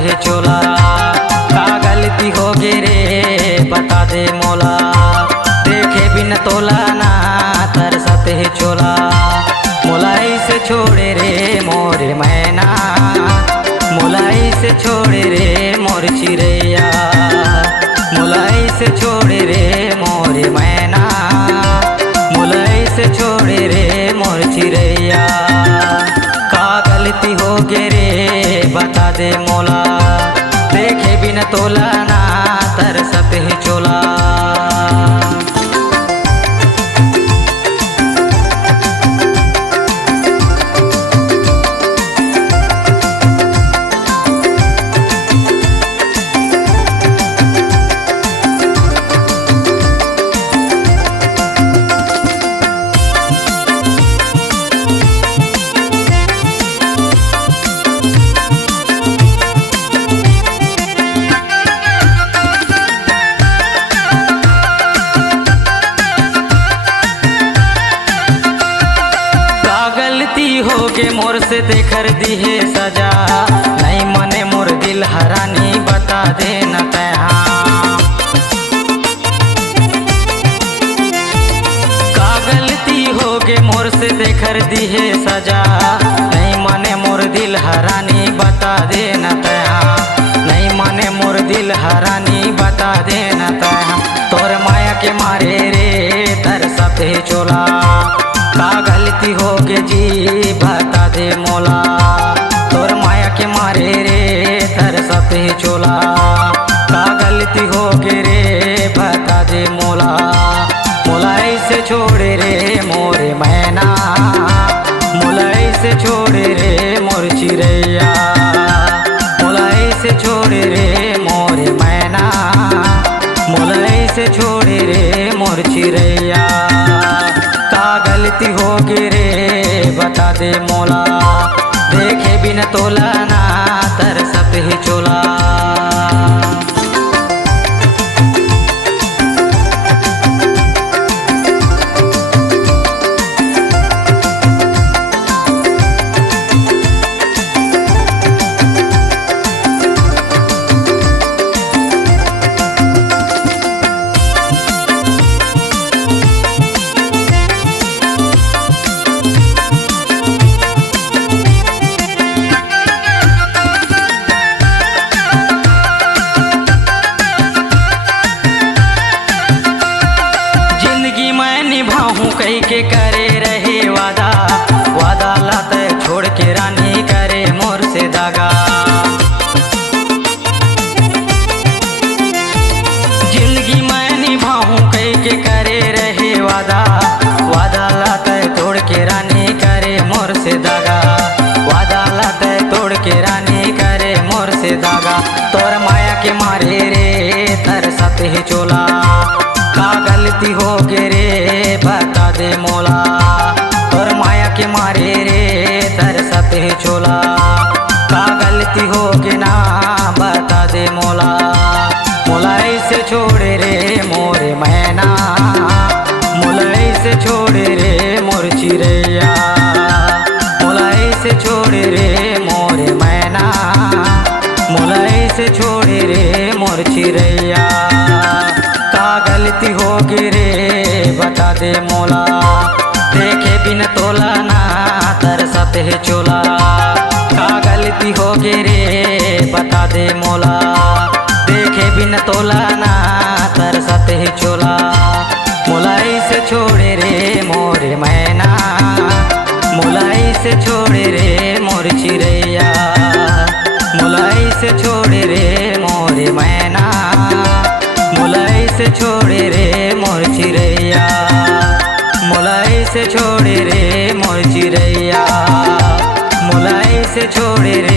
है चोला। का गलती हो गे रे बता दे मोला, देखे बिन तोला ना तरसत है चोला। मोलाई से छोड़े रे मोर मैना, मोलाई से छोड़े रे मोर चिड़ैया, मोलाई से छोड़े रे मोर मैना, मोलाई से छोड़े रे मोर चिड़ैया। का गलती हो गे रे बता दे मोला, देखे बिन तोला ना तरसत है चोला। हो गे मोर से देकर दी है सजा, नहीं मने मोर दिल हरानी बता दे न तैहा। का गलती हो गे मोर से देकर दी है सजा, नहीं मने मोर दिल हरानी बता दे न तैहा, नहीं मने मोर दिल हरानी बता दे न तैहा। तोर माया के मारे रे तरसत है चोला। का गलती हो गे जी बता दे मोला, तोर माया के मारे रे तरसत है चोला। का गलती हो गे रे बता दे मोला, मोलाई से छोड़े रे मोर मैना, मोलाई से छोड़े रे मोर चिड़ैया, मोलाई से छोड़े रे मोर मैना, मोलाई से छोड़े रे मोर चिड़ैया। का गलती हो गे रे बता दे मोला, देखे बिन तोला ना तरसत है चोला। कई के करे रहे वादा, वादा लात छोड़ के रानी करे मोर से दागा। जिंदगी मैं निभाऊं कई के करे रहे वादा, वादा लात तोड़ के रानी करे मोर से दागा, वादा लात तोड़ के रानी करे मोर से दागा। तोर माया के मारे रे तरसत है चोला। का गलती हो गे रे बता दे मोला, तोर माया के मारे रे तरसत है चोला। का गलती हो गे ना बता दे मोला, मोलाई से छोड़े रे मोर मैना, मोलाई से छोड़े रे मोर चिड़ैया, मोलाई से छोड़े रे मोर मैना, मोलाई से छोड़े रे मोर चिड़ैया। का गलती हो गे रे बता दे मोला, देखे बिन तोला ना तरसत है चोला। का गलती हो गे रे बता दे मोला, देखे बिन तोला ना तरसत है चोला। मोलाई से छोड़े रे मोर मैना, मोलाई से छोड़े रे मोर चिड़ैया, मोलाई से छोड़े रे मोर मैना, मोलाई से छोड़े रे मोर चिड़ैया, मोलाई से छोड़े रे मोर चिड़ैया, मोलाई से छोड़े रे